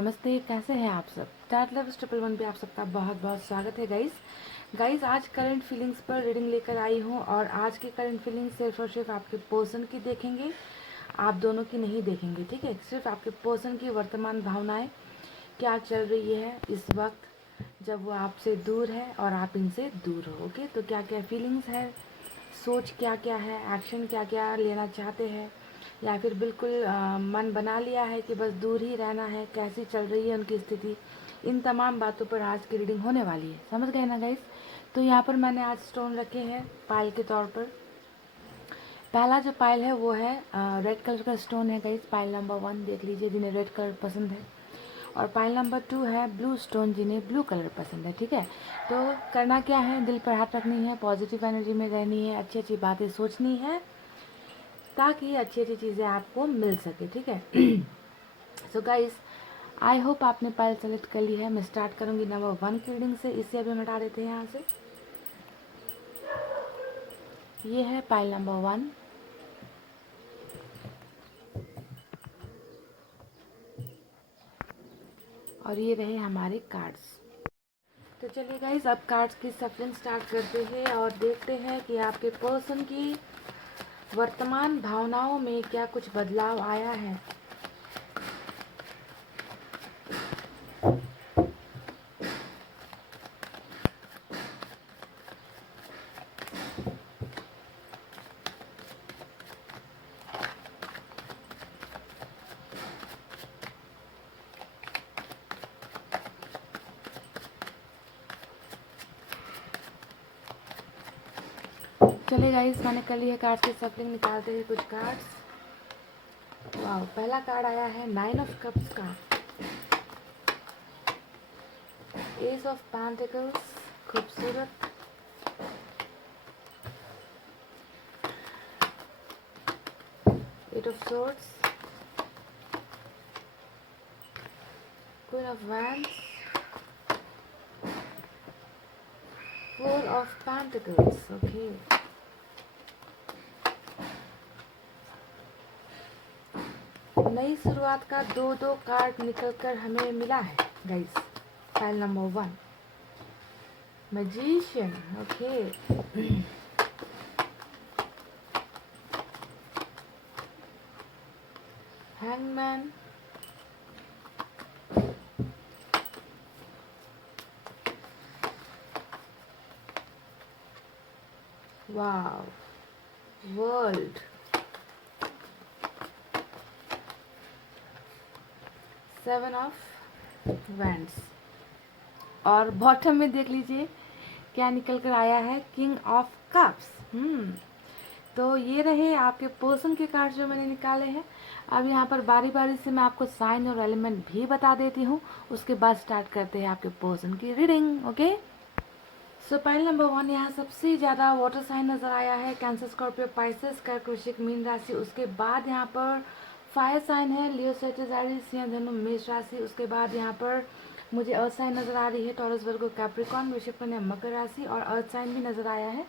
नमस्ते, कैसे हैं आप सब। स्टार्ट लव ट्रिपल वन पे आप सबका बहुत बहुत स्वागत है गाइस। आज करंट फीलिंग्स पर रीडिंग लेकर आई हूँ और आज की करंट फीलिंग्स सिर्फ और सिर्फ आपके पर्सन की देखेंगे, आप दोनों की नहीं देखेंगे, ठीक है। सिर्फ आपके पर्सन की वर्तमान भावनाएं क्या चल रही है इस वक्त जब वो आपसे दूर है और आप इनसे दूर हो। ओके, तो क्या क्या फीलिंग्स है, सोच क्या क्या है, एक्शन क्या क्या लेना चाहते हैं, या फिर बिल्कुल मन बना लिया है कि बस दूर ही रहना है, कैसी चल रही है उनकी स्थिति, इन तमाम बातों पर आज की रीडिंग होने वाली है। समझ गए ना गाइस। तो यहाँ पर मैंने आज स्टोन रखे हैं पायल के तौर पर। पहला जो पायल है वो है रेड कलर का स्टोन है गाइस, पायल नंबर 1 देख लीजिए जिन्हें रेड कलर पसंद है। और पायल नंबर 2 है ब्लू स्टोन जिन्हें ब्लू कलर पसंद है, ठीक है। तो करना क्या है, दिल पर हाथ रखनी है, पॉजिटिव एनर्जी में रहनी है, अच्छी अच्छी बातें सोचनी है ताकि अच्छी अच्छी चीज़ें आपको मिल सके, ठीक है। सो गाइस, आई होप आपने पायल सेलेक्ट कर ली है। मैं स्टार्ट करूंगी नंबर 1 की रीडिंग से। इसे अभी हम हटा देते हैं यहाँ से। ये है पायल नंबर 1। और ये रहे हमारे कार्ड्स। तो चलिए गाइस, अब कार्ड्स की सफलिंग स्टार्ट करते हैं और देखते हैं कि आपके पर्सन की वर्तमान भावनाओं में क्या कुछ बदलाव आया है। चलिए गाइस, मैंने कर ली है कार्ड्स की सफलिंग। निकालते हैं कुछ कार्ड्स। वाह, पहला कार्ड आया है 9 ऑफ कप्स का, एस ऑफ पेंटिकल्स, खूबसूरत, eight of swords, queen of wands, four of pentacles। Okay, नई शुरुआत का दो कार्ड निकलकर हमें मिला है guys. File number 1 magician. Okay, hangman, wow, world, seven of wands. और बॉटम में देख लीजिए क्या निकल कर आया है, किंग ऑफ कप्स। तो ये रहे आपके पर्सन के कार्ड जो मैंने निकाले हैं। अब यहाँ पर बारी बारी से मैं आपको साइन और एलिमेंट भी बता देती हूँ, उसके बाद स्टार्ट करते हैं आपके पर्सन की रीडिंग। ओके, सो पाइल नंबर 1, यहाँ सबसे ज़्यादा वाटर साइन नज़र आया है, कैंसर, स्कॉर्पियो, पाइसेस, कर्क, वृश्चिक, मीन राशि। उसके बाद यहाँ पर फायर साइन है, लियो, सैजिटेरियस, सिंह, धनु, मेष राशि। उसके बाद यहाँ पर मुझे अर्थ साइन नज़र आ रही है, टॉरस, वर्गो, कैप्रिकॉर्न, वृषभ, कन्या, मकर राशि। और अर्थ साइन भी नज़र आया है,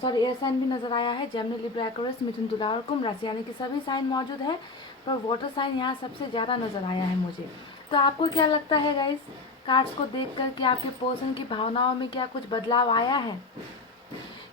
सॉरी एयर साइन भी नज़र आया है, जेमिनी, लिब्रा, एक्वेरियस, मिथुन, तुला और कुंभ राशि, यानी कि सभी साइन मौजूद है, पर वाटर साइन यहाँ सबसे ज़्यादा नज़र आया है मुझे। तो आपको क्या लगता है गाइस, कार्ड्स को देखकर कि आपके पर्सन की भावनाओं में क्या कुछ बदलाव आया है?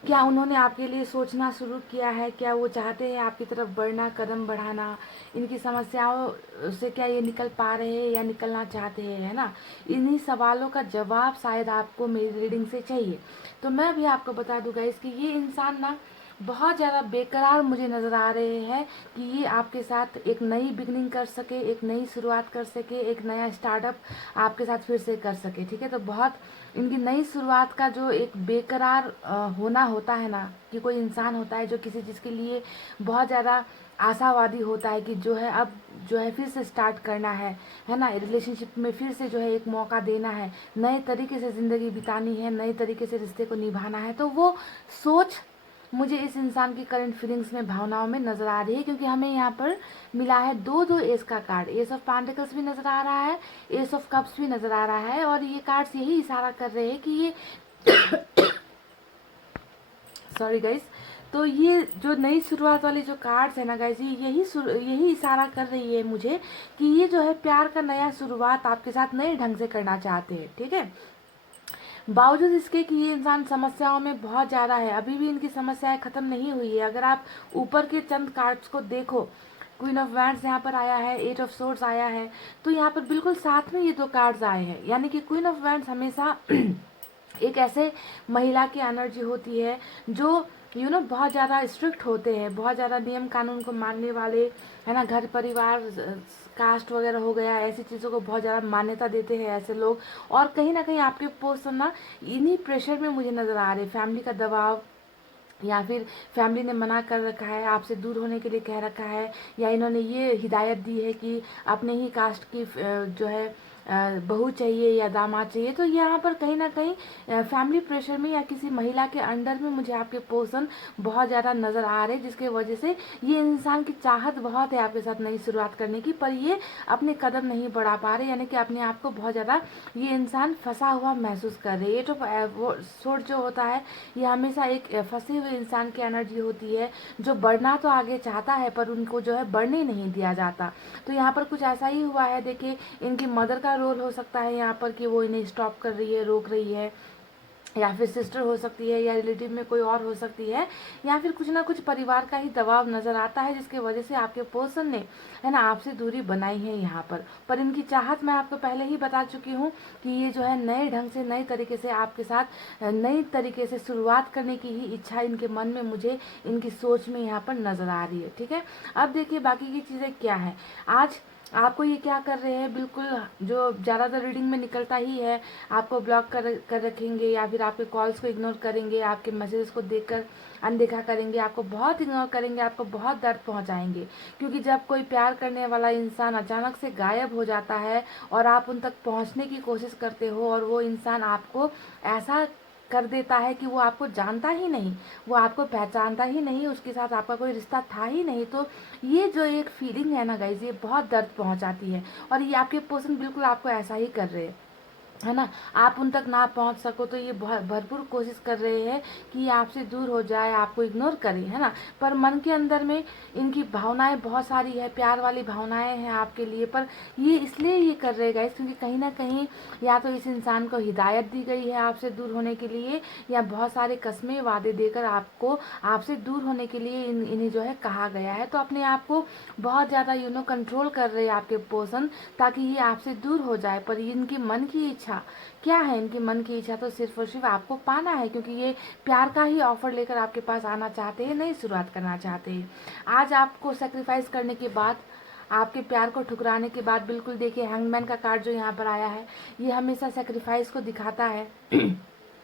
क्या उन्होंने आपके लिए सोचना शुरू किया है? क्या वो चाहते हैं आपकी तरफ बढ़ना, कदम बढ़ाना? इनकी समस्याओं से क्या ये निकल पा रहे हैं या निकलना चाहते हैं, है ना? इन्हीं सवालों का जवाब शायद आपको मेरी रीडिंग से चाहिए। तो मैं भी आपको बता दूंगा इसकी, ये इंसान ना बहुत ज़्यादा बेकरार मुझे नज़र आ रहे हैं कि ये आपके साथ एक नई बिगनिंग कर सके, एक नई शुरुआत कर सके, एक नया स्टार्टअप आपके साथ फिर से कर सके, ठीक है। तो बहुत इनकी नई शुरुआत का जो एक बेकरार होना होता है ना, कि कोई इंसान होता है जो किसी चीज़ के लिए बहुत ज़्यादा आशावादी होता है कि जो है अब जो है फिर से स्टार्ट करना है ना, रिलेशनशिप में फिर से जो है एक मौका देना है, नए तरीके से ज़िंदगी बितानी है, नए तरीके से रिश्ते को निभाना है। तो वो सोच मुझे इस इंसान की करंट फीलिंग्स में, भावनाओं में नज़र आ रही है, क्योंकि हमें यहाँ पर मिला है दो एस का कार्ड। एस ऑफ पेंटिकल्स भी नज़र आ रहा है, एस ऑफ कप्स भी नज़र आ रहा है, और ये कार्ड्स यही इशारा कर रहे हैं कि ये सॉरी गाइस, तो ये जो नई शुरुआत वाली जो कार्ड्स है ना गाइस, यही इशारा कर रही है मुझे कि ये जो है प्यार का नया शुरुआत आपके साथ नए ढंग से करना चाहते हैं, ठीक है। बावजूद इसके कि ये इंसान समस्याओं में बहुत ज़्यादा है, अभी भी इनकी समस्याएं ख़त्म नहीं हुई है। अगर आप ऊपर के चंद कार्ड्स को देखो, क्वीन ऑफ वैंड्स यहाँ पर आया है, एट ऑफ सोर्ड्स आया है, तो यहाँ पर बिल्कुल साथ में ये दो कार्ड्स आए हैं। यानी कि क्वीन ऑफ वैंड्स हमेशा एक ऐसे महिला की एनर्जी होती है जो बहुत ज़्यादा स्ट्रिक्ट होते हैं, बहुत ज़्यादा नियम कानून को मानने वाले, है ना। घर परिवार, कास्ट वगैरह हो गया, ऐसी चीज़ों को बहुत ज़्यादा मान्यता देते हैं ऐसे लोग। और कहीं ना कहीं आपके पर्सन ना इन्हीं प्रेशर में मुझे नज़र आ रहे, फैमिली का दबाव, या फिर फैमिली ने मना कर रखा है, आपसे दूर होने के लिए कह रखा है, या इन्होंने ये हिदायत दी है कि अपने ही कास्ट की जो है बहू चाहिए या दामाद चाहिए। तो यहाँ पर कहीं ना कहीं फैमिली प्रेशर में या किसी महिला के अंडर में मुझे आपके पर्सन बहुत ज़्यादा नज़र आ रहे हैं, जिसके वजह से ये इंसान की चाहत बहुत है आपके साथ नई शुरुआत करने की, पर ये अपने कदम नहीं बढ़ा पा रहे, यानी कि अपने आप को बहुत ज़्यादा ये इंसान फंसा हुआ महसूस कर रहे हैं। ये तो सोच जो होता है, ये हमेशा एक फंसे हुए इंसान की एनर्जी होती है, जो बढ़ना तो आगे चाहता है पर उनको जो है बढ़ने नहीं दिया जाता। तो यहाँ पर कुछ ऐसा ही हुआ है। देखिए, इनकी मदर का रोल हो सकता है यहाँ पर कि वो इन्हें स्टॉप कर रही है, रोक रही है, या फिर सिस्टर हो सकती है, या रिलेटिव में कोई और हो सकती है, या फिर कुछ ना कुछ परिवार का ही दबाव नज़र आता है, जिसके वजह से आपके पर्सन ने, है ना, आपसे दूरी बनाई है यहाँ पर इनकी चाहत मैं आपको पहले ही बता चुकी हूँ कि ये जो है नए ढंग से, नए तरीके से आपके साथ नई तरीके से शुरुआत करने की ही इच्छा इनके मन में, मुझे इनकी सोच में यहाँ पर नज़र आ रही है, ठीक है। अब देखिए बाकी की चीज़ें क्या है। आज आपको ये क्या कर रहे हैं, बिल्कुल जो ज़्यादातर रीडिंग में निकलता ही है, आपको ब्लॉक कर रखेंगे, या फिर आपके कॉल्स को इग्नोर करेंगे, आपके मैसेजेस को देखकर अनदेखा करेंगे, आपको बहुत इग्नोर करेंगे, आपको बहुत दर्द पहुंचाएंगे। क्योंकि जब कोई प्यार करने वाला इंसान अचानक से गायब हो जाता है और आप उन तक पहुंचने की कोशिश करते हो, और वो इंसान आपको ऐसा कर देता है कि वो आपको जानता ही नहीं, वो आपको पहचानता ही नहीं, उसके साथ आपका कोई रिश्ता था ही नहीं, तो ये जो एक फीलिंग है ना गाइज, ये बहुत दर्द पहुंचाती है। और ये आपके पर्सन बिल्कुल आपको ऐसा ही कर रहे हैं, है ना। आप उन तक ना पहुंच सको तो ये भरपूर कोशिश कर रहे हैं कि ये आपसे दूर हो जाए, आपको इग्नोर करें, है ना। पर मन के अंदर में इनकी भावनाएं बहुत सारी है, प्यार वाली भावनाएं हैं आपके लिए, पर ये इसलिए ये कर रहे गाइस क्योंकि कहीं ना कहीं या तो इस इंसान को हिदायत दी गई है आपसे दूर होने के लिए, या बहुत सारे कस्में वादे देकर आपको आपसे दूर होने के लिए इन्हें जो है कहा गया है। तो अपने आप को बहुत ज़्यादा कंट्रोल कर रहे हैं आपके पर्सन, ताकि ये आपसे दूर हो जाए। पर इनकी मन की इच्छा क्या है, इनकी मन की इच्छा तो सिर्फ और सिर्फ आपको पाना है, क्योंकि ये प्यार का ही ऑफर लेकर आपके पास आना चाहते हैं, नई शुरुआत करना चाहते हैं। आज आपको सेक्रीफाइस करने के बाद, आपके प्यार को ठुकराने के बाद, बिल्कुल देखिए हैंगमैन का कार्ड जो यहाँ पर आया है, ये हमेशा सेक्रीफाइस को दिखाता है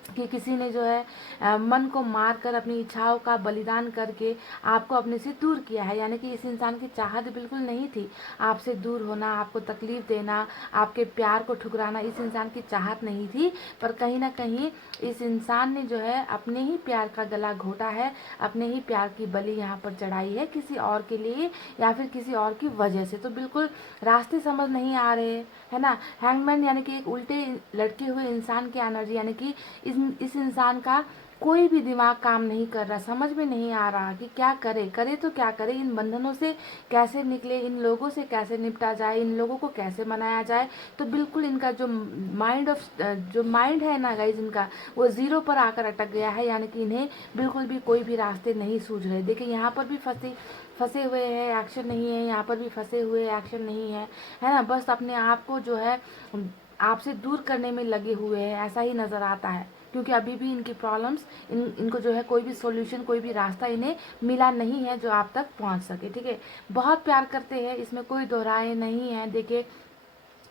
कि किसी ने जो है मन को मार कर अपनी इच्छाओं का बलिदान करके आपको अपने से दूर किया है। यानी कि इस इंसान की चाहत बिल्कुल नहीं थी आपसे दूर होना, आपको तकलीफ देना, आपके प्यार को ठुकराना, इस इंसान की चाहत नहीं थी। पर कहीं ना कहीं इस इंसान ने जो है अपने ही प्यार का गला घोटा है, अपने ही प्यार की बलि यहाँ पर चढ़ाई है किसी और के लिए या फिर किसी और की वजह से। तो बिल्कुल रास्ते समझ नहीं आ रहे, है ना। हैंगमैन यानी कि एक उल्टे लटके हुए इंसान की एनर्जी, यानी कि इस इंसान का कोई भी दिमाग काम नहीं कर रहा, समझ में नहीं आ रहा कि क्या करे तो क्या करे, इन बंधनों से कैसे निकले, इन लोगों से कैसे निपटा जाए, इन लोगों को कैसे मनाया जाए। तो बिल्कुल इनका जो माइंड है ना गाइज, इनका वो जीरो पर आकर अटक गया है, यानी कि इन्हें बिल्कुल भी कोई भी रास्ते नहीं सूझ रहे। देखिए यहाँ पर भी फंसे हुए हैं, एक्शन नहीं है, यहाँ पर भी फंसे हुए एक्शन नहीं है, है ना। बस अपने आप को जो है आपसे दूर करने में लगे हुए हैं, ऐसा ही नज़र आता है। क्योंकि अभी भी इनकी प्रॉब्लम्स, इनको जो है कोई भी सॉल्यूशन, कोई भी रास्ता इन्हें मिला नहीं है जो आप तक पहुंच सके, ठीक है। बहुत प्यार करते हैं, इसमें कोई दोहराए नहीं है। देखिए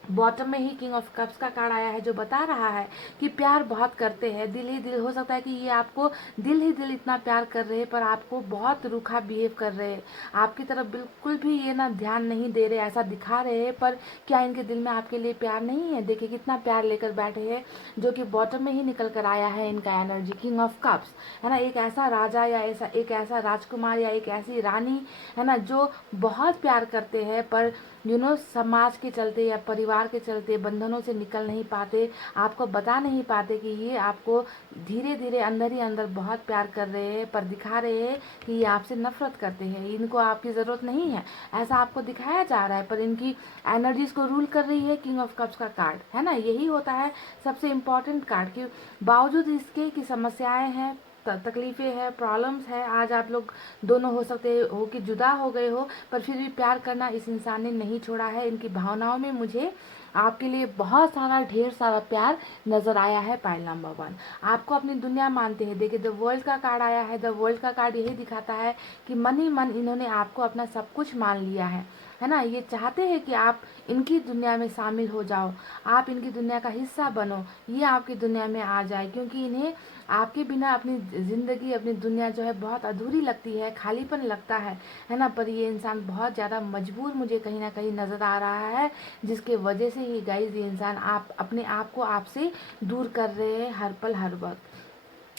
बॉटम में ही किंग ऑफ कप्स का कार्ड आया है, जो बता रहा है कि प्यार बहुत करते हैं, दिल ही दिल। हो सकता है कि ये आपको दिल ही दिल इतना प्यार कर रहे हैं, पर आपको बहुत रूखा बिहेव कर रहे हैं, आपकी तरफ बिल्कुल भी ये ना ध्यान नहीं दे रहे, ऐसा दिखा रहे हैं। पर क्या इनके दिल में आपके लिए प्यार नहीं है? देखिए कितना प्यार लेकर बैठे हैं, जो कि बॉटम में ही निकल कर आया है इनका एनर्जी, किंग ऑफ कप्स, है ना। एक ऐसा राजा या एक ऐसा राजकुमार या एक ऐसी रानी, है ना, जो बहुत प्यार करते हैं, पर समाज के चलते या परिवार के चलते बंधनों से निकल नहीं पाते, आपको बता नहीं पाते कि ये आपको धीरे धीरे अंदर ही अंदर बहुत प्यार कर रहे हैं, पर दिखा रहे हैं कि ये आपसे नफरत करते हैं, इनको आपकी ज़रूरत नहीं है, ऐसा आपको दिखाया जा रहा है। पर इनकी एनर्जीज को रूल कर रही है किंग ऑफ कप्स का कार्ड, है ना। यही होता है सबसे इम्पॉर्टेंट कार्ड के बावजूद इसके कि समस्याएं हैं, तकलीफ़ें हैं, प्रॉब्लम्स है। आज आप लोग दोनों हो सकते हो कि जुदा हो गए हो, पर फिर भी प्यार करना इस इंसान ने नहीं छोड़ा है। इनकी भावनाओं में मुझे आपके लिए बहुत सारा ढेर सारा प्यार नज़र आया है। पाइल नंबर 1, आपको अपनी दुनिया मानते हैं। देखिए, द वर्ल्ड का कार्ड आया है। द वर्ल्ड का कार्ड यही दिखाता है कि मन ही मन इन्होंने आपको अपना सब कुछ मान लिया है ना। ये चाहते हैं कि आप इनकी दुनिया में शामिल हो जाओ, आप इनकी दुनिया का हिस्सा बनो, ये आपकी दुनिया में आ जाए, क्योंकि इन्हें आपके बिना अपनी ज़िंदगी, अपनी दुनिया जो है बहुत अधूरी लगती है, खालीपन लगता है ना। पर ये इंसान बहुत ज़्यादा मजबूर मुझे कहीं ना कहीं नज़र आ रहा है, जिसके वजह से ही गाइस ये इंसान आप अपने आप को आपसे दूर कर रहे हैं हर पल हर वक्त।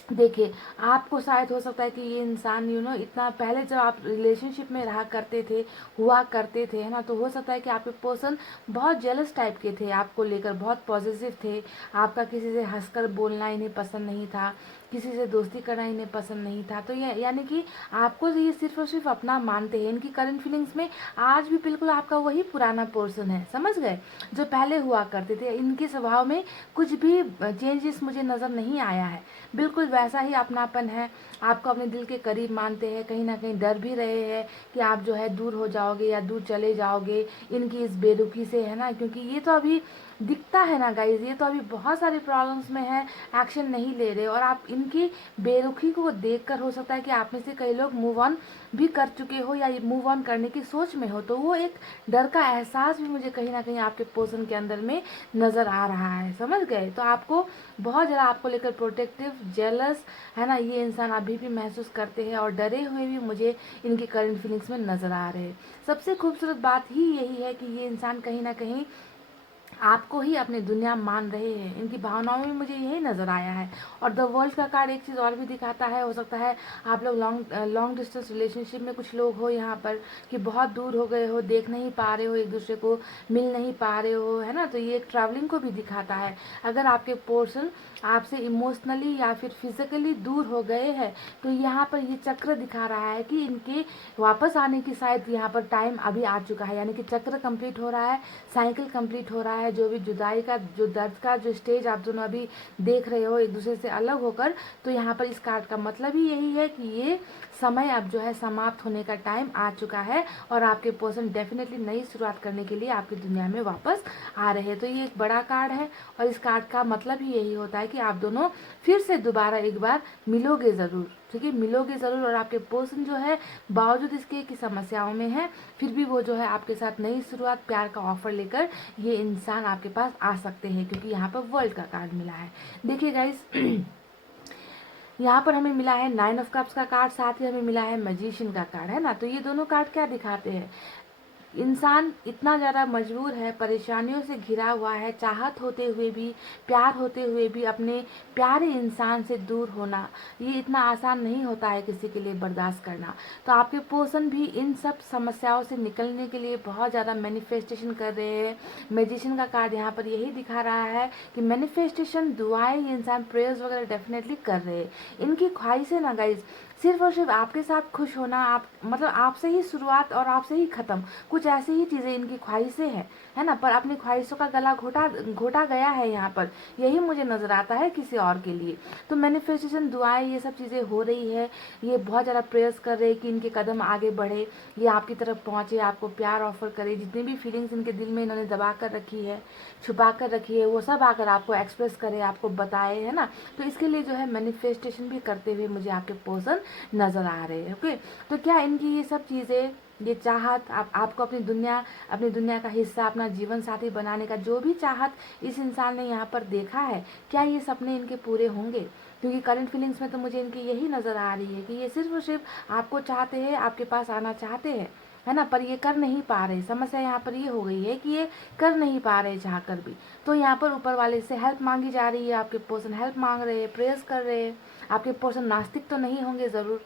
देखिए, आपको शायद हो सकता है कि ये इंसान इतना पहले जब आप रिलेशनशिप में रहा करते थे, हुआ करते थे, है ना, तो हो सकता है कि आपके पर्सन बहुत जेलस टाइप के थे, आपको लेकर बहुत पॉजिटिव थे, आपका किसी से हंसकर बोलना इन्हें पसंद नहीं था, किसी से दोस्ती करना इन्हें पसंद नहीं था। तो ये यानी कि आपको ये सिर्फ और सिर्फ अपना मानते हैं। इनकी करंट फीलिंग्स में आज भी बिल्कुल आपका वही पुराना पर्सन है, समझ गए, जो पहले हुआ करते थे। इनके स्वभाव में कुछ भी चेंजेस मुझे नज़र नहीं आया है, बिल्कुल वैसा ही अपनापन है। आपको अपने दिल के करीब मानते हैं, कहीं ना कहीं डर भी रहे हैं कि आप जो है दूर हो जाओगे या दूर चले जाओगे इनकी इस बेरुखी से, है ना। क्योंकि ये तो अभी दिखता है ना गाइज, ये तो अभी बहुत सारी प्रॉब्लम्स में है, एक्शन नहीं ले रहे, और आप इनकी बेरुखी को देखकर हो सकता है कि आप में से कई लोग मूव ऑन भी कर चुके हो या मूव ऑन करने की सोच में हो। तो वो एक डर का एहसास भी मुझे कहीं ना कहीं आपके पर्सन के अंदर में नज़र आ रहा है, समझ गए। तो आपको बहुत ज़्यादा आपको लेकर प्रोटेक्टिव, जेलस, है ना, ये इंसान अभी भी महसूस करते हैं, और डरे हुए भी मुझे इनकी करंट फीलिंग्स में नज़र आ रहे हैं। सबसे खूबसूरत बात ही यही है कि ये इंसान कहीं ना कहीं आपको ही अपनी दुनिया मान रहे हैं। इनकी भावनाओं में मुझे यही नज़र आया है। और द वर्ल्ड का कार्ड एक चीज़ और भी दिखाता है, हो सकता है आप लोग लॉन्ग डिस्टेंस रिलेशनशिप में कुछ लोग हो यहाँ पर कि बहुत दूर हो गए हो, देख नहीं पा रहे हो, एक दूसरे को मिल नहीं पा रहे हो, है ना। तो ये एक ट्रैवलिंग को भी दिखाता है। अगर आपके पर्सन आपसे इमोशनली या फिर फिजिकली दूर हो गए हैं, तो यहाँ पर ये चक्र दिखा रहा है कि इनके वापस आने की शायद यहाँ पर टाइम अभी आ चुका है। यानी कि चक्र कंप्लीट हो रहा है, साइकिल कंप्लीट हो रहा है। जो भी जुदाई का, जो दर्द का जो स्टेज आप दोनों अभी देख रहे हो एक दूसरे से अलग होकर, तो यहाँ पर इस कार्ड का मतलब ही यही है कि ये समय अब जो है समाप्त होने का टाइम आ चुका है, और आपके पर्सन डेफिनेटली नई शुरुआत करने के लिए आपकी दुनिया में वापस आ रहे हैं। तो ये एक बड़ा कार्ड है, और इस कार्ड का मतलब ही यही होता है कि आप दोनों फिर से दोबारा एक बार मिलोगे ज़रूर, ठीक है, मिलोगे ज़रूर। और आपके पर्सन जो है बावजूद इसके कि समस्याओं में है, फिर भी वो जो है आपके साथ नई शुरुआत, प्यार का ऑफर लेकर ये इंसान आपके पास आ सकते हैं, क्योंकि यहाँ पर वर्ल्ड का कार्ड मिला है। देखिए गाइस, यहाँ पर हमें मिला है 9 ऑफ कप्स का कार्ड, साथ ही हमें मिला है मैजिशियन का कार्ड, है ना। तो ये दोनों कार्ड क्या दिखाते हैं, इंसान इतना ज़्यादा मजबूर है, परेशानियों से घिरा हुआ है, चाहत होते हुए भी, प्यार होते हुए भी अपने प्यारे इंसान से दूर होना ये इतना आसान नहीं होता है किसी के लिए बर्दाश्त करना। तो आपके पर्सन भी इन सब समस्याओं से निकलने के लिए बहुत ज़्यादा मैनिफेस्टेशन कर रहे हैं। मैजिशियन का कार्ड यहाँ पर यही दिखा रहा है कि मैनिफेस्टेशन, दुआएं, ये इंसान प्रेयर्स वगैरह डेफिनेटली कर रहे हैं। इनकी ख्वाहिश है ना गाइज, सिर्फ और सिर्फ आपके साथ खुश होना, आप मतलब आपसे ही शुरुआत और आपसे ही ख़त्म, कुछ ऐसी ही चीज़ें इनकी ख्वाहिशें हैं, है ना। पर अपनी ख्वाहिशों का गला घोटा गया है यहाँ पर, यही मुझे नज़र आता है किसी और के लिए। तो मैनिफेस्टेशन, दुआएं, ये सब चीज़ें हो रही है। ये बहुत ज़्यादा प्रेयर्स कर रहे हैं कि इनके कदम आगे बढ़े, ये आपकी तरफ पहुँचे, आपको प्यार ऑफर करे, जितनी भी फीलिंग्स इनके दिल में इन्होंने दबा कर रखी है, छुपा कर रखी है, वो सब आकर आपको एक्सप्रेस करे, आपको बताए, है ना। तो इसके लिए जो है मैनिफेस्टेशन भी करते हुए मुझे आपके पर्सन नज़र आ रहे हैं। ओके, तो क्या इनकी ये सब चीज़ें, ये चाहत, आपको अपनी दुनिया का हिस्सा, अपना जीवन साथी बनाने का जो भी चाहत इस इंसान ने यहाँ पर देखा है, क्या ये सपने इनके पूरे होंगे? क्योंकि करंट फीलिंग्स में तो मुझे इनकी यही नज़र आ रही है कि ये सिर्फ और सिर्फ आपको चाहते हैं, आपके पास आना चाहते हैं, है ना, पर ये कर नहीं पा रहे। समस्या यहाँ पर ये हो गई है कि ये कर नहीं पा रहे चाह कर भी। तो यहाँ पर ऊपर वाले से हेल्प मांगी जा रही है, आपके पर्सन हेल्प मांग रहे हैं, प्रेयर्स कर रहे हैं। आपके पर्सन नास्तिक तो नहीं होंगे ज़रूर,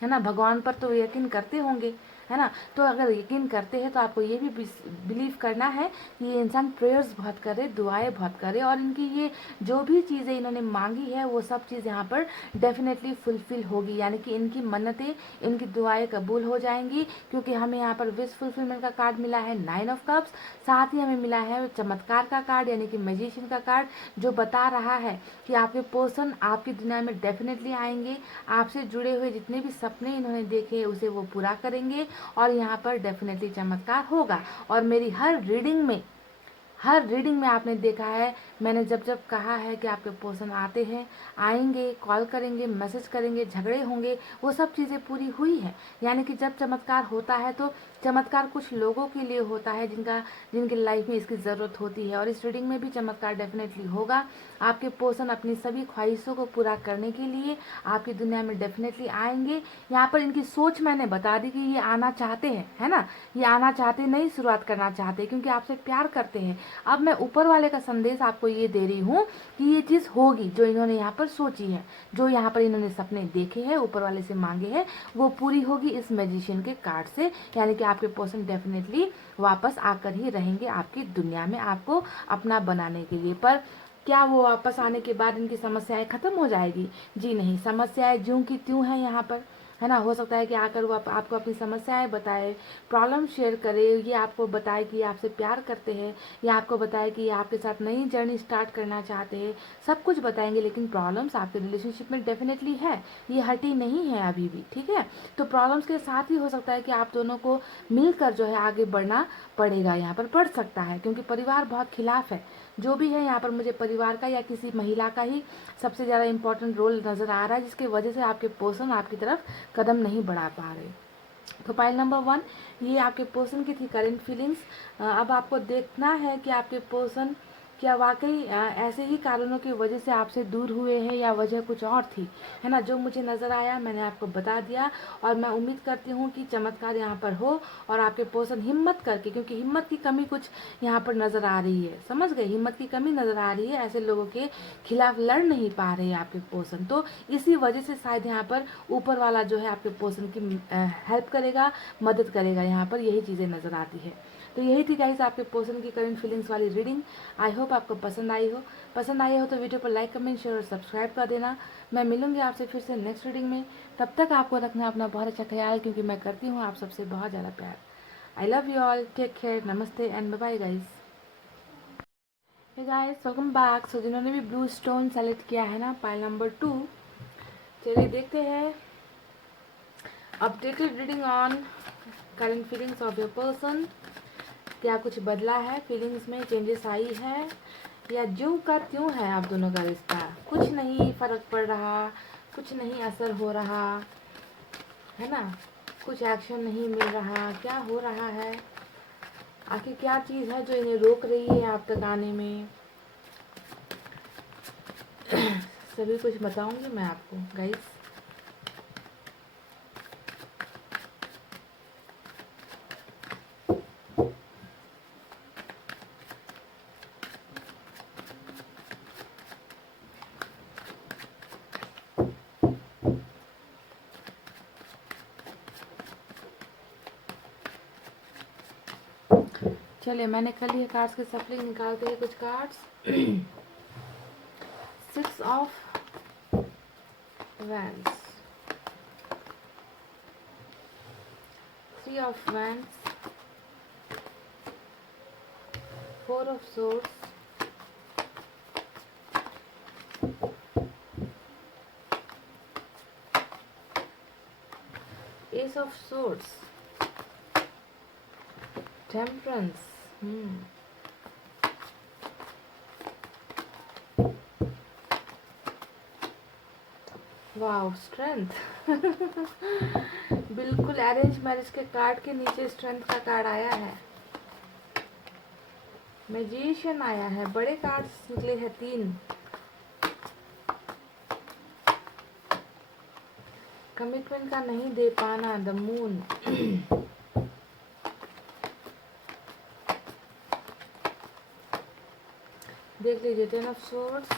है ना, भगवान पर तो यकीन करते होंगे, है ना। तो अगर यकीन करते हैं तो आपको ये भी बिलीव करना है कि ये इंसान प्रेयर्स बहुत करे, दुआएं बहुत करे, और इनकी ये जो भी चीज़ें इन्होंने मांगी है वो सब चीज़ यहाँ पर डेफिनेटली फुलफिल होगी, यानी कि इनकी मन्नतें, इनकी दुआएं कबूल हो जाएंगी, क्योंकि हमें यहाँ पर विश फुलफिलमेंट का कार्ड मिला है 9 ऑफ कप्स, साथ ही हमें मिला है चमत्कार का कार्ड यानी कि मैजिशियन का कार्ड, जो बता रहा है कि आपके पर्सन आपकी दुनिया में डेफिनेटली आएंगे, आपसे जुड़े हुए जितने भी सपने इन्होंने देखे उसे वो पूरा करेंगे, और यहाँ पर डेफिनेटली चमत्कार होगा। और मेरी हर रीडिंग में आपने देखा है, मैंने जब जब कहा है कि आपके पर्सन आते हैं, आएंगे, कॉल करेंगे, मैसेज करेंगे, झगड़े होंगे, वो सब चीज़ें पूरी हुई है। यानी कि जब चमत्कार होता है तो चमत्कार कुछ लोगों के लिए होता है जिनकी लाइफ में इसकी ज़रूरत होती है, और इस रीडिंग में भी चमत्कार डेफिनेटली होगा। आपके पर्सन अपनी सभी ख्वाहिशों को पूरा करने के लिए आपकी दुनिया में डेफिनेटली आएंगे। यहाँ पर इनकी सोच मैंने बता दी कि ये आना चाहते हैं, है ना, ये आना चाहते, नई शुरुआत करना चाहते, क्योंकि आपसे प्यार करते हैं। अब मैं ऊपर वाले का संदेश आपको ये दे रही हूँ कि ये चीज़ होगी जो इन्होंने यहाँ पर सोची है, जो यहाँ पर इन्होंने सपने देखे हैं, ऊपर वाले से मांगे हैं, वो पूरी होगी इस मैजिशियन के कार्ड से। यानी कि आपके पर्सन डेफिनेटली वापस आकर ही रहेंगे आपकी दुनिया में, आपको अपना बनाने के लिए। पर क्या वो वापस आने के बाद इनकी समस्याएं खत्म हो जाएगी? जी नहीं, समस्याएं ज्यों की त्यों हैं यहाँ पर, है ना। हो सकता है कि आकर वो आपको अपनी समस्याएं बताए, प्रॉब्लम शेयर करे, ये आपको बताए कि आपसे प्यार करते हैं, या आपको बताए कि आपके साथ नई जर्नी स्टार्ट करना चाहते हैं, सब कुछ बताएंगे। लेकिन प्रॉब्लम्स आपके रिलेशनशिप में डेफिनेटली है, ये हटी नहीं है अभी भी, ठीक है। तो प्रॉब्लम्स के साथ ही हो सकता है कि आप दोनों को मिलकर जो है आगे बढ़ना पड़ेगा, यहाँ पर पड़ सकता है, क्योंकि परिवार बहुत खिलाफ है। जो भी है यहाँ पर मुझे परिवार का या किसी महिला का ही सबसे ज़्यादा इंपॉर्टेंट रोल नज़र आ रहा है, जिसकी वजह से आपके पर्सन आपकी तरफ कदम नहीं बढ़ा पा रहे। तो पाइल नंबर 1, ये आपके पर्सन की थी करंट फीलिंग्स। अब आपको देखना है कि आपके पर्सन क्या वाकई ऐसे ही कारणों की वजह से आपसे दूर हुए हैं, या वजह कुछ और थी, है ना। जो मुझे नज़र आया मैंने आपको बता दिया, और मैं उम्मीद करती हूँ कि चमत्कार यहाँ पर हो, और आपके पर्सन हिम्मत करके, क्योंकि हिम्मत की कमी कुछ यहाँ पर नज़र आ रही है, समझ गए, हिम्मत की कमी नज़र आ रही है, ऐसे लोगों के खिलाफ लड़ नहीं पा रहे हैं आपके पर्सन। तो इसी वजह से शायद यहाँ पर ऊपर वाला जो है आपके पर्सन की हेल्प करेगा, मदद करेगा, यहाँ पर यही चीज़ें नज़र आती है। तो यही थी गाइस आपके पर्सन की करंट फीलिंग्स वाली रीडिंग। आई होप आपको पसंद आई हो तो वीडियो पर लाइक, कमेंट, शेयर और सब्सक्राइब कर देना। मैं मिलूंगी आपसे फिर से नेक्स्ट रीडिंग में। तब तक आपको रखना अपना बहुत अच्छा ख्याल, क्योंकि मैं करती हूँ आप सबसे बहुत ज़्यादा प्यार। I love you all, take care, नमस्ते and bye guys. Hey guys, welcome back. So जिन्होंने भी ब्लू स्टोन सेलेक्ट किया है ना, पाइल नंबर 2, चलिए देखते हैं updated reading on current feelings of your person. क्या कुछ बदला है, फीलिंग्स में चेंजेस आई है, या ज्यों का त्यों है आप दोनों का रिश्ता? कुछ नहीं फर्क पड़ रहा, कुछ नहीं असर हो रहा, है ना, कुछ एक्शन नहीं मिल रहा, क्या हो रहा है? आखिर क्या चीज़ है जो इन्हें रोक रही है आप तक आने में? सभी कुछ बताऊंगी मैं आपको गाइस। चलिए मैंने कर लिए कार्ड्स के सफलिंग, निकालते हैं कुछ cards. 6 of wands, 3 of wands, 4 of swords, S of swords, temperance, wow, strength. बिल्कुल अरेंज मैरिज के कार्ड के नीचे स्ट्रेंथ का कार्ड आया है, मैजिशियन आया है, बड़े कार्ड्स निकले हैं 3, कमिटमेंट का नहीं दे पाना, द मून, देख लीजिए 10 ऑफ सोर्ड्स,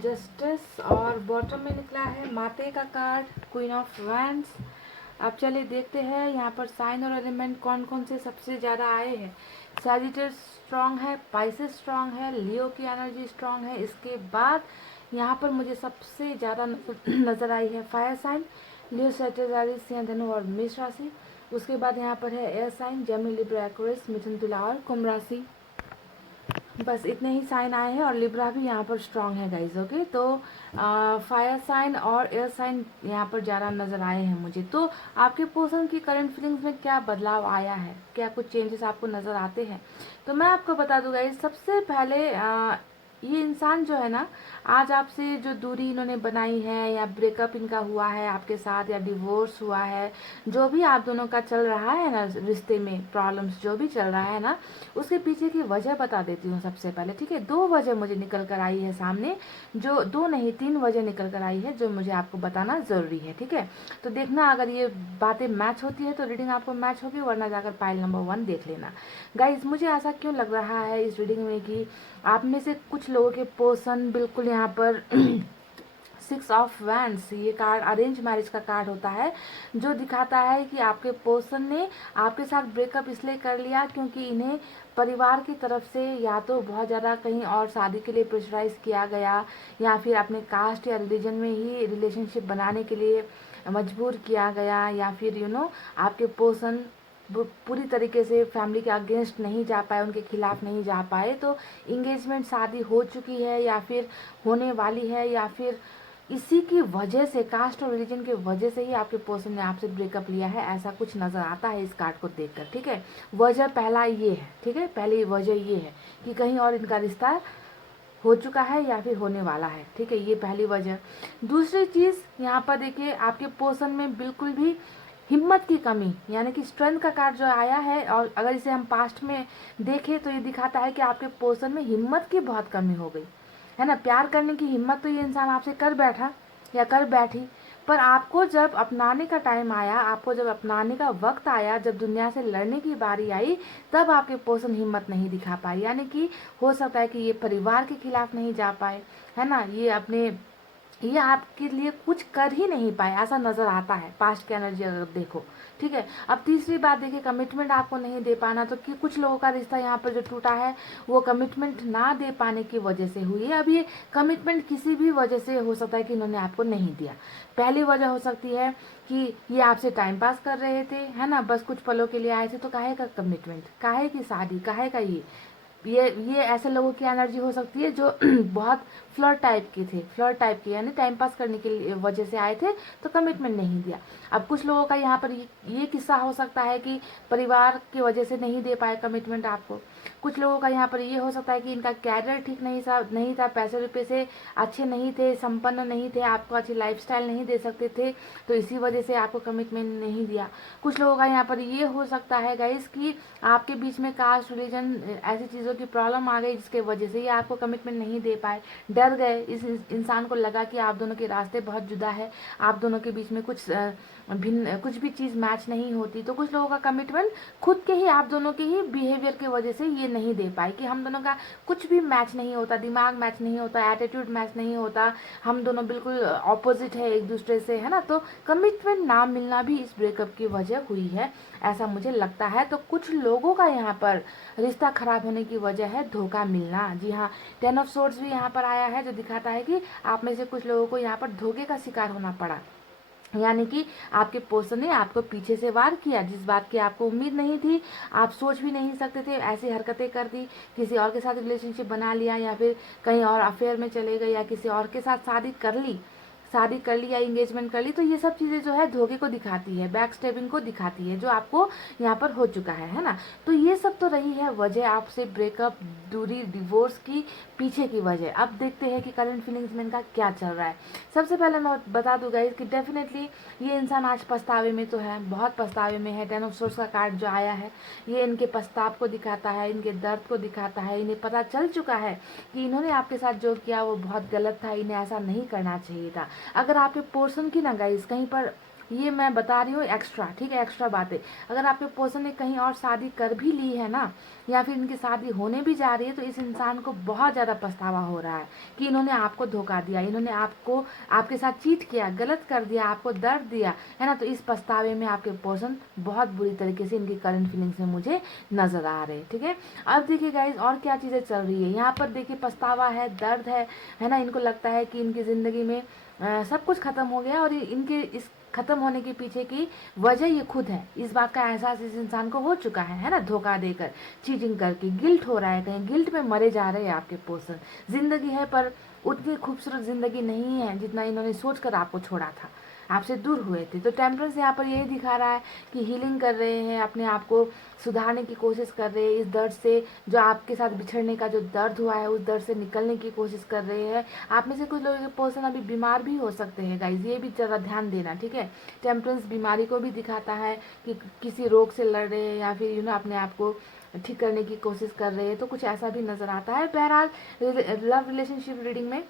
जस्टिस और बॉटम में निकला है माते का कार्ड, क्वीन ऑफ वैंड्स। अब चलिए देखते हैं यहाँ पर साइन और एलिमेंट कौन कौन से सबसे ज़्यादा आए हैं। सैजिटस स्ट्रांग है, पाइसेस स्ट्रांग है, लियो की एनर्जी स्ट्रांग है। इसके बाद यहाँ पर मुझे सबसे ज़्यादा नज़र आई है फायर साइन, लियो, सैजिटेरियस, सिंह, धनु और मेष राशि। उसके बाद यहाँ पर है air sign, Gemini, Libra, Aquarius, मिथुन, तुला और कुंभ राशि। बस इतने ही साइन आए हैं और लिब्रा भी यहाँ पर स्ट्रांग है गाइज। ओके, तो फायर साइन और एयर साइन यहाँ पर ज़्यादा नज़र आए हैं मुझे। तो आपके पर्सन की करंट फीलिंग्स में क्या बदलाव आया है, क्या कुछ चेंजेस आपको नज़र आते हैं? तो मैं आपको बता दूँ गाइज, सबसे पहले ये इंसान जो है ना, आज आपसे जो दूरी इन्होंने बनाई है या ब्रेकअप इनका हुआ है आपके साथ या डिवोर्स हुआ है, जो भी आप दोनों का चल रहा है ना रिश्ते में प्रॉब्लम्स जो भी चल रहा है ना, उसके पीछे की वजह बता देती हूँ सबसे पहले। ठीक है, 2 वजह मुझे निकल कर आई है सामने, जो 2 नहीं 3 वजह निकल कर आई है जो मुझे आपको बताना ज़रूरी है। ठीक है, तो देखना अगर ये बातें मैच होती है तो रीडिंग आपको मैच होगी, वरना जाकर पाइल नंबर 1 देख लेना। गाइज, मुझे ऐसा क्यों लग रहा है इस रीडिंग में कि आप में से कुछ लोगों के पर्सन बिल्कुल यहाँ पर 6 ऑफ वैंड्स, ये कार्ड अरेंज मैरिज का कार्ड होता है, जो दिखाता है कि आपके पर्सन ने आपके साथ ब्रेकअप इसलिए कर लिया क्योंकि इन्हें परिवार की तरफ से या तो बहुत ज़्यादा कहीं और शादी के लिए प्रेशराइज किया गया, या फिर अपने कास्ट या रिलीजन में ही रिलेशनशिप बनाने के लिए मजबूर किया गया, या फिर आपके पर्सन पूरी तरीके से फैमिली के अगेंस्ट नहीं जा पाए, उनके खिलाफ नहीं जा पाए। तो इंगेजमेंट शादी हो चुकी है या फिर होने वाली है, या फिर इसी की वजह से, कास्ट और रिलीजन की वजह से ही आपके पर्सन ने आपसे ब्रेकअप लिया है, ऐसा कुछ नज़र आता है इस कार्ड को देखकर। ठीक है, वजह पहला ये है। ठीक है, पहली वजह ये है कि कहीं और इनका रिश्ता हो चुका है या फिर होने वाला है। ठीक है, ये पहली वजह। दूसरी चीज़ यहाँ पर देखिए, आपके पर्सन में बिल्कुल भी हिम्मत की कमी, यानी कि स्ट्रेंथ का कार्ड जो आया है, और अगर इसे हम पास्ट में देखें तो ये दिखाता है कि आपके पर्सन में हिम्मत की बहुत कमी हो गई है ना। प्यार करने की हिम्मत तो ये इंसान आपसे कर बैठा या कर बैठी, पर आपको जब अपनाने का टाइम आया, आपको जब अपनाने का वक्त आया, जब दुनिया से लड़ने की बारी आई, तब आपके पर्सन हिम्मत नहीं दिखा पाए। यानी कि हो सकता है कि ये परिवार के खिलाफ नहीं जा पाए, है ना, ये आपके लिए कुछ कर ही नहीं पाए, ऐसा नज़र आता है पास्ट की एनर्जी अगर देखो। ठीक है, अब तीसरी बात देखिए, कमिटमेंट आपको नहीं दे पाना, तो कि कुछ लोगों का रिश्ता यहाँ पर जो टूटा है वो कमिटमेंट ना दे पाने की वजह से हुई है। अब ये कमिटमेंट किसी भी वजह से हो सकता है कि इन्होंने आपको नहीं दिया। पहली वजह हो सकती है कि ये आपसे टाइम पास कर रहे थे, है ना, बस कुछ पलों के लिए आए थे, तो काहे का कमिटमेंट, काहे की शादी, काहे का ये ऐसे लोगों की एनर्जी हो सकती है जो बहुत फ्लर्ट टाइप के थे, फ्लर्ट टाइप के, यानी टाइम पास करने के वजह से आए थे तो कमिटमेंट नहीं दिया। अब कुछ लोगों का यहाँ पर ये किस्सा हो सकता है कि परिवार की वजह से नहीं दे पाए कमिटमेंट आपको। कुछ लोगों का यहाँ पर ये हो सकता है कि इनका कैरियर ठीक नहीं था, पैसे रुपये से अच्छे नहीं थे, संपन्न नहीं थे, आपको अच्छी लाइफस्टाइल नहीं दे सकते थे, तो इसी वजह से आपको कमिटमेंट नहीं दिया। कुछ लोगों का यहाँ पर ये हो सकता है गाइस कि आपके बीच में कास्ट, रिलीजन, ऐसी चीज़ों की प्रॉब्लम आ गई जिसके वजह से ये आपको कमिटमेंट नहीं दे पाए, डर गए। इस इंसान को लगा कि आप दोनों के रास्ते बहुत जुदा है, आप दोनों के बीच में कुछ भी चीज़ मैच नहीं होती। तो कुछ लोगों का कमिटमेंट खुद के ही, आप दोनों के ही बिहेवियर की वजह से ये नहीं दे पाए, कि हम दोनों का कुछ भी मैच नहीं होता, दिमाग मैच नहीं होता, एटीट्यूड मैच नहीं होता, हम दोनों बिल्कुल ऑपोजिट है एक दूसरे से, है ना। तो कमिटमेंट ना मिलना भी इस ब्रेकअप की वजह हुई है, ऐसा मुझे लगता है। तो कुछ लोगों का यहाँ पर रिश्ता खराब होने की वजह है धोखा मिलना। जी हाँ, 10 ऑफ सोर्ड्स भी यहाँ पर आया है, जो दिखाता है कि आप में से कुछ लोगों को यहाँ पर धोखे का शिकार होना पड़ा, यानी कि आपके पर्सन ने आपको पीछे से वार किया, जिस बात की आपको उम्मीद नहीं थी, आप सोच भी नहीं सकते थे, ऐसी हरकतें कर दी, किसी और के साथ रिलेशनशिप बना लिया, या फिर कहीं और अफेयर में चले गए, या किसी और के साथ शादी कर ली या इंगेजमेंट कर ली। तो ये सब चीज़ें जो है धोखे को दिखाती है, बैक स्टेपिंग को दिखाती है, जो आपको यहाँ पर हो चुका है ना। तो ये सब तो रही है वजह आपसे ब्रेकअप, दूरी, डिवोर्स की पीछे की वजह। अब देखते हैं कि करंट फीलिंग्स में इनका क्या चल रहा है। सबसे पहले मैं बता दूँ गाइस कि डेफिनेटली ये इंसान आज पछतावे में तो है, बहुत पछतावे में है। 10 ऑफ सोर्ड्स का कार्ड जो आया है ये इनके पछताव को दिखाता है, इनके दर्द को दिखाता है। इन्हें पता चल चुका है कि इन्होंने आपके साथ जो किया वो बहुत गलत था, इन्हें ऐसा नहीं करना चाहिए था। अगर आपके पर्सन की ना गाइस कहीं पर ये मैं बता रही हूँ एक्स्ट्रा, ठीक है, एक्स्ट्रा बातें। अगर आपके पर्सन ने कहीं और शादी कर भी ली है ना, या फिर इनकी शादी होने भी जा रही है, तो इस इंसान को बहुत ज़्यादा पछतावा हो रहा है कि इन्होंने आपको धोखा दिया, इन्होंने आपको आपके साथ चीट किया, गलत कर दिया, आपको दर्द दिया है ना। तो इस पछतावे में आपके पर्सन बहुत बुरी तरीके से इनकी करंट फीलिंग्स में मुझे नजर आ रहे हैं, ठीक है। अब देखिए गाइज और क्या चीज़ें चल रही है यहाँ पर। देखिए पछतावा है, दर्द है ना। इनको लगता है कि इनकी ज़िंदगी में सब कुछ खत्म हो गया, और इनके इस खत्म होने के पीछे की वजह ये खुद है। इस बात का एहसास इस इंसान को हो चुका है ना, धोखा देकर, चीटिंग करके। गिल्ट हो रहा है, कहीं गिल्ट में मरे जा रहे हैं आपके पर्सन। जिंदगी है पर उतनी खूबसूरत जिंदगी नहीं है जितना इन्होंने सोचकर आपको छोड़ा था, आपसे दूर हुए थे। तो टेम्परेंस यहाँ पर यही दिखा रहा है कि हीलिंग कर रहे हैं, अपने आप को सुधारने की कोशिश कर रहे हैं। इस दर्द से, जो आपके साथ बिछड़ने का जो दर्द हुआ है, उस दर्द से निकलने की कोशिश कर रहे हैं। आप में से कुछ लोगों के पर्सन अभी बीमार भी हो सकते हैं गाइज, ये भी ज़रा ध्यान देना, ठीक है। टेम्परेंस बीमारी को भी दिखाता है कि किसी रोग से लड़ रहे हैं, या फिर अपने आप को ठीक करने की कोशिश कर रहे हैं। तो कुछ ऐसा भी नज़र आता है। बहरहाल लव रिलेशनशिप रीडिंग में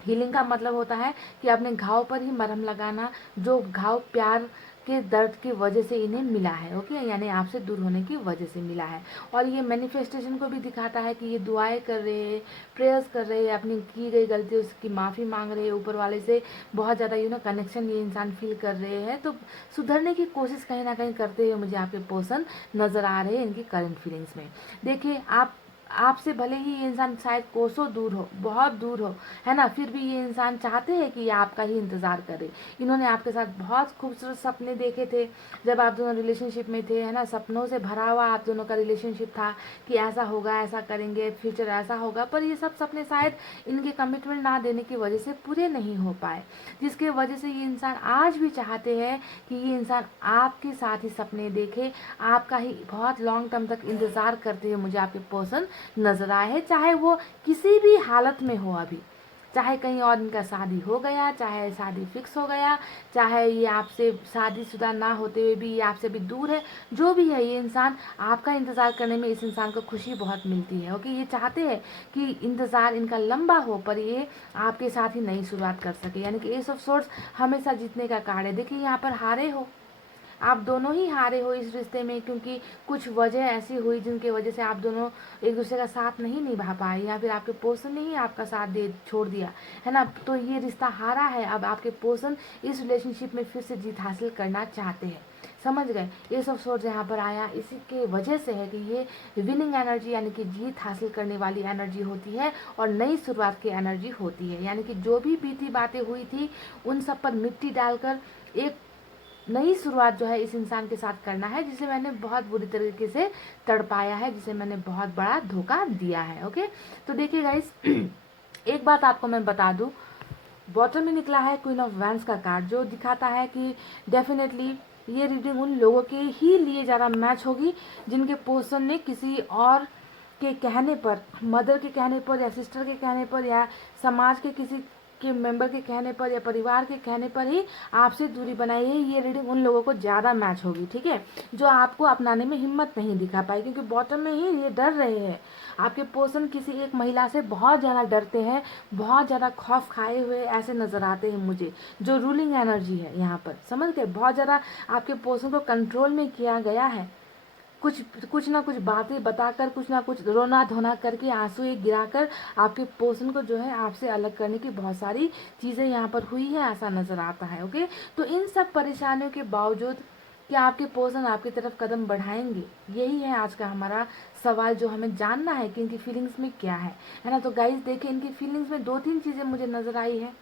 हीलिंग का मतलब होता है कि अपने घाव पर ही मरहम लगाना, जो घाव प्यार के दर्द की वजह से इन्हें मिला है, ओके, यानी आपसे दूर होने की वजह से मिला है। और ये मैनिफेस्टेशन को भी दिखाता है कि ये दुआएं कर रहे हैं, प्रेयर्स कर रहे हैं, अपनी की गई गलतियों की माफ़ी मांग रहे हैं ऊपर वाले से। बहुत ज़्यादा कनेक्शन ये इंसान फील कर रहे हैं। तो सुधरने की कोशिश कहीं ना कहीं करते हुए मुझे आपके पर्सन नज़र आ रहे हैं इनकी करंट फीलिंग्स में। देखिए आपसे भले ही ये इंसान शायद कोसों दूर हो, बहुत दूर हो, है ना, फिर भी ये इंसान चाहते हैं कि ये आपका ही इंतज़ार करे। इन्होंने आपके साथ बहुत खूबसूरत सपने देखे थे जब आप दोनों रिलेशनशिप में थे, है ना। सपनों से भरा हुआ आप दोनों का रिलेशनशिप था कि ऐसा होगा, ऐसा करेंगे, फ्यूचर ऐसा होगा। पर ये सब सपने शायद इनके कमिटमेंट ना देने की वजह से पूरे नहीं हो पाए, जिसके वजह से ये इंसान आज भी चाहते हैं कि ये इंसान आपके साथ ही सपने देखे, आपका ही बहुत लॉन्ग टर्म तक इंतज़ार करते हुए मुझे आपके पर्सन नजर आए हैं। चाहे वो किसी भी हालत में हो, अभी चाहे कहीं और इनका शादी हो गया, चाहे शादी फिक्स हो गया, चाहे ये आपसे शादीशुदा ना होते हुए भी ये आपसे भी दूर है, जो भी है, ये इंसान आपका इंतज़ार करने में इस इंसान को खुशी बहुत मिलती है। ओके, ये चाहते हैं कि इंतज़ार इनका लंबा हो पर ये आपके साथ ही नई शुरुआत कर सके, यानी कि एस ऑफ सोर्ड्स हमेशा जीतने का कार्ड है। देखिए यहाँ पर हारे हो, आप दोनों ही हारे हो इस रिश्ते में, क्योंकि कुछ वजह ऐसी हुई जिनके वजह से आप दोनों एक दूसरे का साथ नहीं निभा पाए, या फिर आपके पर्सन ने ही आपका साथ दे छोड़ दिया, है ना। तो ये रिश्ता हारा है। अब आपके पर्सन इस रिलेशनशिप में फिर से जीत हासिल करना चाहते हैं, समझ गए। ये सब सोच यहाँ पर आया इसी के वजह से है कि ये विनिंग एनर्जी, यानी कि जीत हासिल करने वाली एनर्जी होती है, और नई शुरुआत की एनर्जी होती है। यानी कि जो भी बीती बातें हुई थी उन सब पर मिट्टी डालकर एक नई शुरुआत जो है इस इंसान के साथ करना है, जिसे मैंने बहुत बुरी तरीके से तड़पाया है, जिसे मैंने बहुत बड़ा धोखा दिया है। ओके, तो देखिए गाइस एक बात आपको मैं बता दूं, बॉटम में निकला है क्वीन ऑफ वैंड्स का कार्ड, जो दिखाता है कि डेफिनेटली ये रीडिंग उन लोगों के ही लिए ज़्यादा मैच होगी जिनके पर्सन ने किसी और के कहने पर, मदर के कहने पर, या सिस्टर के कहने पर, या समाज के किसी के मेंबर के कहने पर, या परिवार के कहने पर ही आपसे दूरी बनाई है। ये रीडिंग उन लोगों को ज़्यादा मैच होगी, ठीक है, जो आपको अपनाने में हिम्मत नहीं दिखा पाई, क्योंकि बॉटम में ही ये डर रहे हैं। आपके पर्सन किसी एक महिला से बहुत ज़्यादा डरते हैं, बहुत ज़्यादा खौफ खाए हुए ऐसे नज़र आते हैं मुझे, जो रूलिंग एनर्जी है यहाँ पर, समझ गए। बहुत ज़्यादा आपके पर्सन को कंट्रोल में किया गया है, कुछ ना कुछ बातें बताकर, कुछ ना कुछ रोना धोना करके, आंसू गिराकर आपके पर्सन को जो है आपसे अलग करने की बहुत सारी चीज़ें यहाँ पर हुई है, ऐसा नज़र आता है। ओके, तो इन सब परेशानियों के बावजूद क्या आपके पर्सन आपकी तरफ कदम बढ़ाएंगे, यही है आज का हमारा सवाल, जो हमें जानना है कि इनकी फीलिंग्स में क्या है ना। तो गाइज देखिए, इनकी फीलिंग्स में 2-3 चीज़ें मुझे नज़र आई है,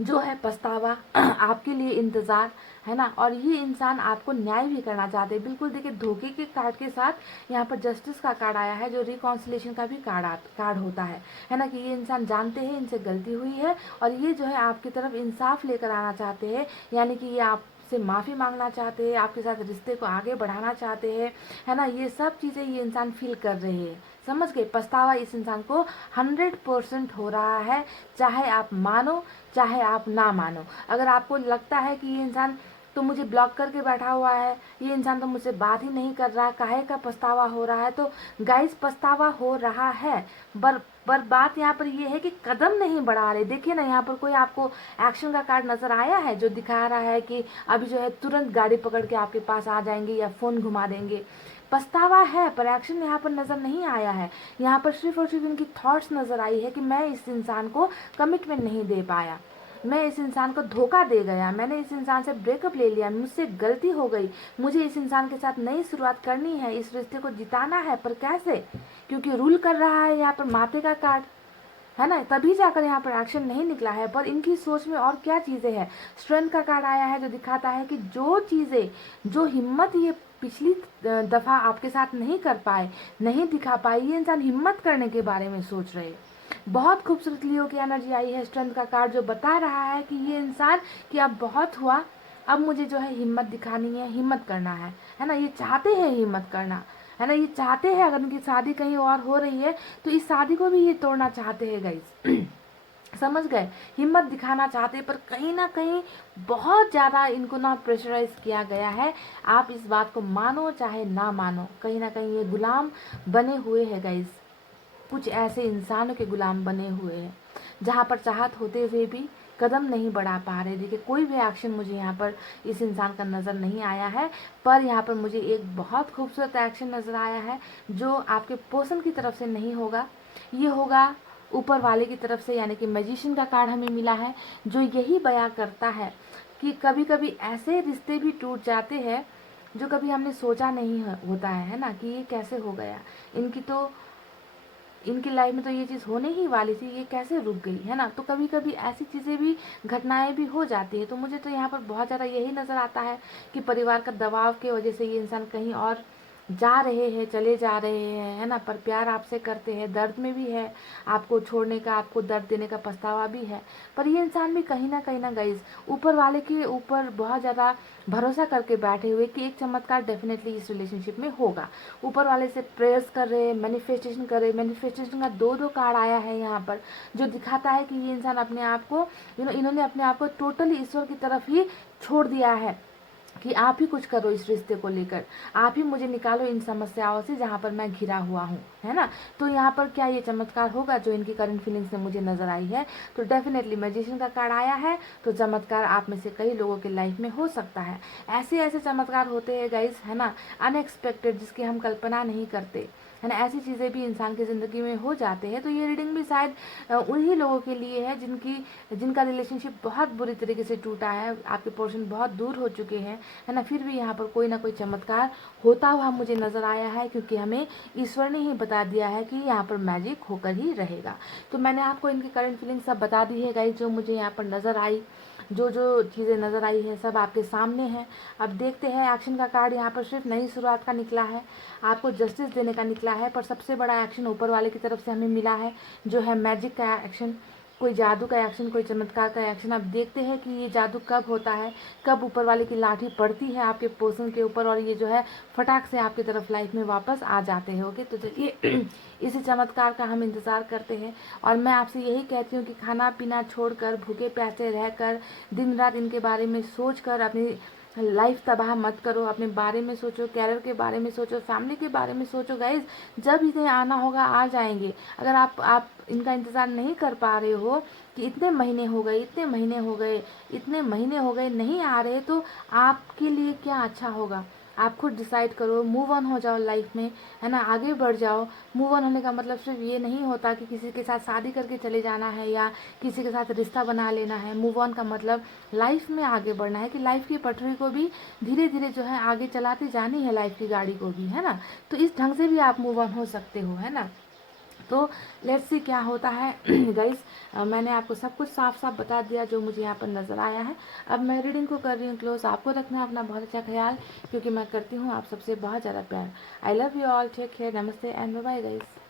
जो है पछतावा, आपके लिए इंतज़ार, है ना, और ये इंसान आपको न्याय भी करना चाहते हैं। बिल्कुल देखिए, धोखे के कार्ड के साथ यहाँ पर जस्टिस का कार्ड आया है, जो रिकॉन्सिलेशन का भी कार्ड होता है ना, कि ये इंसान जानते हैं इनसे गलती हुई है, और ये जो है आपकी तरफ इंसाफ लेकर आना चाहते हैं, यानी कि ये आप से माफ़ी मांगना चाहते हैं, आपके साथ रिश्ते को आगे बढ़ाना चाहते हैं, है ना। ये सब चीज़ें ये इंसान फील कर रहे हैं, समझ गए। पछतावा इस इंसान को 100% हो रहा है, चाहे आप मानो चाहे आप ना मानो। अगर आपको लगता है कि ये इंसान तो मुझे ब्लॉक करके बैठा हुआ है, ये इंसान तो मुझसे बात ही नहीं कर रहा, काहे का पछतावा हो रहा है। तो गाइस पछतावा हो रहा है, पर बात यहाँ पर ये है कि कदम नहीं बढ़ा रहे। देखिए ना, यहाँ पर कोई आपको एक्शन का कार्ड नजर आया है जो दिखा रहा है कि अभी जो है तुरंत गाड़ी पकड़ के आपके पास आ जाएंगे या फोन घुमा देंगे। पछतावा है पर एक्शन यहाँ पर नजर नहीं आया है। यहाँ पर सिर्फ और सिर्फ इनकी थॉट्स नजर आई है कि मैं इस इंसान को कमिटमेंट नहीं दे पाया, मैं इस इंसान को धोखा दे गया, मैंने इस इंसान से ब्रेकअप ले लिया, मुझसे गलती हो गई, मुझे इस इंसान के साथ नई शुरुआत करनी है, इस रिश्ते को जिताना है। पर कैसे? क्योंकि रूल कर रहा है यहाँ पर माते का कार्ड, है ना, तभी जाकर यहाँ पर एक्शन नहीं निकला है। पर इनकी सोच में और क्या चीजें हैं। स्ट्रेंथ का कार्ड आया है जो दिखाता है कि जो चीजें, जो हिम्मत ये पिछली दफा आपके साथ नहीं कर पाए, नहीं दिखा पाए, ये इंसान हिम्मत करने के बारे में सोच रहे। बहुत खूबसूरत लियो की एनर्जी आई है, स्ट्रेंथ का कार्ड जो बता रहा है कि ये इंसान कि अब बहुत हुआ, अब मुझे जो है हिम्मत दिखानी है, हिम्मत करना है ना, ये चाहते हैं हिम्मत करना, है ना, ये चाहते हैं अगर उनकी शादी कहीं और हो रही है तो इस शादी को भी ये तोड़ना चाहते हैं गाइस। समझ गए, हिम्मत दिखाना चाहते हैं, पर कहीं ना कहीं बहुत ज़्यादा इनको ना प्रेशराइज किया गया है। आप इस बात को मानो चाहे ना मानो, कहीं ना कहीं ये गुलाम बने हुए हैं गाइस, कुछ ऐसे इंसानों के गुलाम बने हुए हैं जहाँ पर चाहत होते हुए भी कदम नहीं बढ़ा पा रहे। देखिए कोई भी एक्शन मुझे यहाँ पर इस इंसान का नज़र नहीं आया है, पर यहाँ पर मुझे एक बहुत खूबसूरत एक्शन नज़र आया है जो आपके पर्सन की तरफ से नहीं होगा, ये होगा ऊपर वाले की तरफ से, यानी कि मैजिशियन का कार्ड हमें मिला है जो यही बयां करता है कि कभी कभी ऐसे रिश्ते भी टूट जाते हैं जो कभी हमने सोचा नहीं होता है ना, कि ये कैसे हो गया, इनकी लाइफ में तो ये चीज़ होने ही वाली थी, ये कैसे रुक गई, है ना। तो कभी कभी ऐसी चीज़ें भी, घटनाएं भी हो जाती है। तो मुझे तो यहाँ पर बहुत ज़्यादा यही नज़र आता है कि परिवार का दबाव की वजह से ये इंसान कहीं और जा रहे हैं, चले जा रहे हैं, है ना, पर प्यार आपसे करते हैं, दर्द में भी है, आपको छोड़ने का, आपको दर्द देने का पछतावा भी है। पर ये इंसान भी कहीं ना गाइस ऊपर वाले के ऊपर बहुत ज़्यादा भरोसा करके बैठे हुए कि एक चमत्कार डेफिनेटली इस रिलेशनशिप में होगा। ऊपर वाले से प्रेयर्स कर रहे हैं, मैनिफेस्टेशन कर रहे हैं। मैनिफेस्टेशन का दो कार्ड आया है यहाँ पर जो दिखाता है कि ये इंसान अपने आप को, इन्होंने अपने आप को टोटली ईश्वर की तरफ ही छोड़ दिया है कि आप ही कुछ करो इस रिश्ते को लेकर, आप ही मुझे निकालो इन समस्याओं से जहाँ पर मैं घिरा हुआ हूँ, है ना। तो यहाँ पर क्या ये चमत्कार होगा जो इनकी करंट फीलिंग्स में मुझे नजर आई है। तो डेफिनेटली मैजिशियन का कार्ड आया है, तो चमत्कार आप में से कई लोगों के लाइफ में हो सकता है। ऐसे ऐसे चमत्कार होते हैं गाइस, है ना, अनएक्सपेक्टेड, जिसकी हम कल्पना नहीं करते, है ना। ऐसी चीज़ें भी इंसान की ज़िंदगी में हो जाते हैं। तो ये रीडिंग भी शायद उन्हीं लोगों के लिए है जिनका रिलेशनशिप बहुत बुरी तरीके से टूटा है, आपके पोर्शन बहुत दूर हो चुके हैं, है ना। फिर भी यहाँ पर कोई ना कोई चमत्कार होता हुआ मुझे नज़र आया है, क्योंकि हमें ईश्वर ने ही बता दिया है कि यहाँ पर मैजिक होकर ही रहेगा। तो मैंने आपको इनकी करंट फीलिंग सब बता दी है गाइस, जो मुझे यहाँ पर नज़र आई, जो जो चीज़ें नज़र आई है सब आपके सामने हैं। अब देखते हैं, एक्शन का कार्ड यहाँ पर सिर्फ नई शुरुआत का निकला है, आपको जस्टिस देने का निकला है, पर सबसे बड़ा एक्शन ऊपर वाले की तरफ से हमें मिला है जो है मैजिक का एक्शन, कोई जादू का एक्शन, कोई चमत्कार का एक्शन। अब देखते हैं कि ये जादू कब होता है, कब ऊपर वाले की लाठी पड़ती है आपके पर्सन के ऊपर और ये जो है फटाक से आपकी तरफ लाइफ में वापस आ जाते हैं। ओके, तो चलिए इसी चमत्कार का हम इंतज़ार करते हैं। और मैं आपसे यही कहती हूँ कि खाना पीना छोड़कर, भूखे प्यासे रहकर, दिन रात इनके बारे में सोच कर अपनी लाइफ तबाह मत करो, अपने बारे में सोचो, कैरियर के बारे में सोचो, फैमिली के बारे में सोचो गाइज। जब इन्हें आना होगा आ जाएंगे। अगर आप इनका इंतज़ार नहीं कर पा रहे हो कि इतने महीने हो गए, इतने महीने हो गए, इतने महीने हो गए नहीं आ रहे, तो आपके लिए क्या अच्छा होगा, आप खुद डिसाइड करो, मूव ऑन हो जाओ लाइफ में, है ना, आगे बढ़ जाओ। मूव ऑन होने का मतलब सिर्फ ये नहीं होता कि किसी के साथ शादी करके चले जाना है या किसी के साथ रिश्ता बना लेना है। मूव ऑन का मतलब लाइफ में आगे बढ़ना है, कि लाइफ की पटरी को भी धीरे धीरे जो है आगे चलाते जानी है, लाइफ की गाड़ी को भी, है ना। तो इस ढंग से भी आप मूव ऑन हो सकते हो, है ना। तो लेट्स सी क्या होता है गाइस। मैंने आपको सब कुछ साफ साफ बता दिया जो मुझे यहाँ पर नज़र आया है। अब मैं रीडिंग को कर रही हूँ क्लोज। आपको रखना है अपना बहुत अच्छा ख्याल, क्योंकि मैं करती हूँ आप सबसे बहुत ज़्यादा प्यार। I love you all, take care, नमस्ते एंड बाय बाय गाइस।